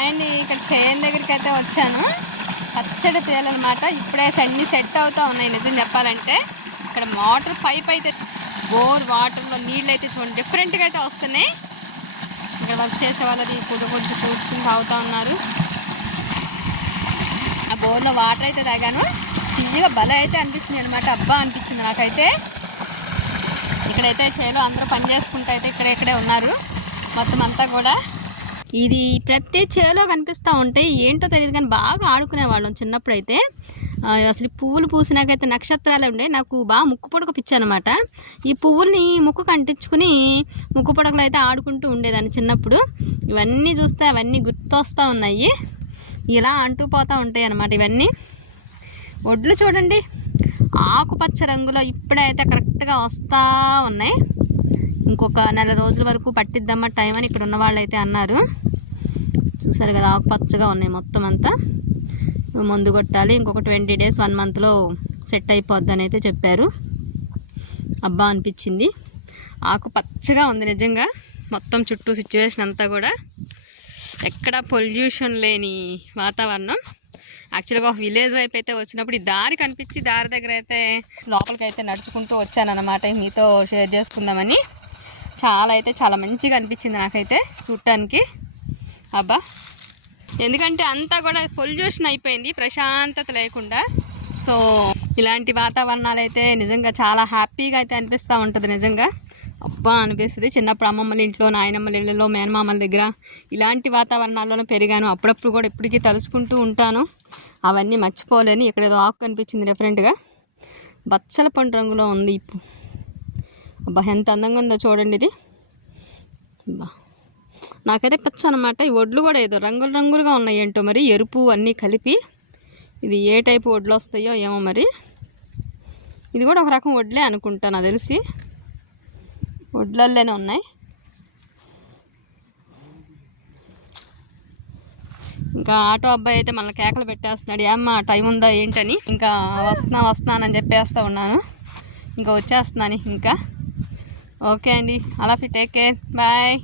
Hi అండి, ఇక్కడ చేను దగ్గరికి అయితే వచ్చాను. పచ్చడి తీయాలన్నమాట. ఇప్పుడే అన్నీ సెట్ అవుతూ ఉన్నాయి. నిజం చెప్పాలంటే ఇక్కడ మోటార్ పైప్ అయితే బోర్ వాటర్లో నీళ్ళు అయితే చూడండి డిఫరెంట్గా అయితే వస్తున్నాయి. ఇక్కడ వర్క్ చేసే వాళ్ళది ఇప్పుడు కొంచెం చూసుకుని తాగుతూ ఉన్నారు. ఆ బోర్లో వాటర్ అయితే తాగాను. తీయగా బలం అయితే అనిపించింది అనమాట. అబ్బా అనిపించింది నాకైతే. ఇక్కడైతే చేలో అందరూ పని చేసుకుంటూ అయితే ఇక్కడే ఉన్నారు మొత్తం అంతా కూడా. ఇది ప్రతి చేలో కనిపిస్తూ ఉంటాయి. ఏంటో తెలియదు కానీ బాగా ఆడుకునేవాళ్ళం చిన్నప్పుడు అయితే. అసలు పువ్వులు పూసినాకైతే నక్షత్రాలు ఉండే. నాకు బాగా ముక్కు పొడక పిచ్చి అనమాట. ఈ పువ్వుల్ని ముక్కుకు అంటించుకుని ముక్కు పొడకలు అయితే ఆడుకుంటూ ఉండేదాన్ని చిన్నప్పుడు. ఇవన్నీ చూస్తే అవన్నీ గుర్తొస్తూ ఉన్నాయి. ఇలా అంటూ పోతూ ఉంటాయి అన్నమాట ఇవన్నీ. ఒడ్లు చూడండి ఆకుపచ్చ రంగులో ఇప్పుడే అయితే కరెక్ట్గా వస్తూ ఉన్నాయి. ఇంకొక నెల రోజుల వరకు పట్టిద్దమ్మా టైం అని ఇక్కడ ఉన్న వాళ్ళు అయితే అన్నారు. చూసారు కదా ఆకుపచ్చగా ఉన్నాయి మొత్తం అంతా. మందు కొట్టాలి, ఇంకొక 20 days 1 monthలో సెట్ అయిపోద్ది అని అయితే చెప్పారు. అబ్బా అనిపించింది. ఆకుపచ్చగా ఉంది నిజంగా మొత్తం చుట్టూ సిచ్యువేషన్ అంతా కూడా. ఎక్కడ పొల్యూషన్ లేని వాతావరణం. యాక్చువల్గా ఒక విలేజ్ వైపు అయితే వచ్చినప్పుడు ఈ దారి కనిపించి దారి దగ్గర అయితే లోపలికి అయితే నడుచుకుంటూ వచ్చాను అన్నమాట. మీతో షేర్ చేసుకుందామని. చాలా మంచిగా అనిపించింది నాకైతే చూడటానికి. అబ్బా ఎందుకంటే అంతా కూడా పొల్యూషన్ అయిపోయింది, ప్రశాంతత లేకుండా. సో ఇలాంటి వాతావరణాలు అయితే నిజంగా చాలా హ్యాపీగా అయితే అనిపిస్తూ ఉంటుంది. నిజంగా అబ్బా అనిపిస్తుంది. చిన్నప్పుడు అమ్మమ్మల ఇంట్లో, నాయనమ్మల ఇళ్ళలో, మేనమామల దగ్గర ఇలాంటి వాతావరణాల్లోనే పెరిగాను. అప్పుడప్పుడు కూడా ఇప్పటికీ తలుచుకుంటూ ఉంటాను. అవన్నీ మర్చిపోలేని. ఇక్కడ ఏదో ఆకు కనిపించింది డిఫరెంట్గా, బచ్చల పండు రంగులో ఉంది. అబ్బా ఎంత అందంగా ఉందో చూడండి ఇది. అబ్బా నాకైతే పచ్చ అనమాట. ఈ ఒడ్లు కూడా ఏదో రంగులుగా ఉన్నాయి ఏంటో మరి, ఎరుపు అన్నీ కలిపి. ఇది ఏ టైపు వడ్లు వస్తాయో ఏమో మరి. ఇది కూడా ఒక రకం వడ్లే అనుకుంటా నాకు తెలిసి. వడ్లల్లోనే ఉన్నాయి. ఇంకా ఆటో అబ్బాయి అయితే మళ్ళీ కేకలు పెట్టేస్తున్నాడు. ఏమ్మా టైం ఉందా ఏంటని. ఇంకా వస్తున్నానని చెప్పేస్తూ ఉన్నాను. ఇంకా వచ్చేస్తున్నాను ఇంకా. ఓకే అండి, అలా టేక్ కేర్, బాయ్.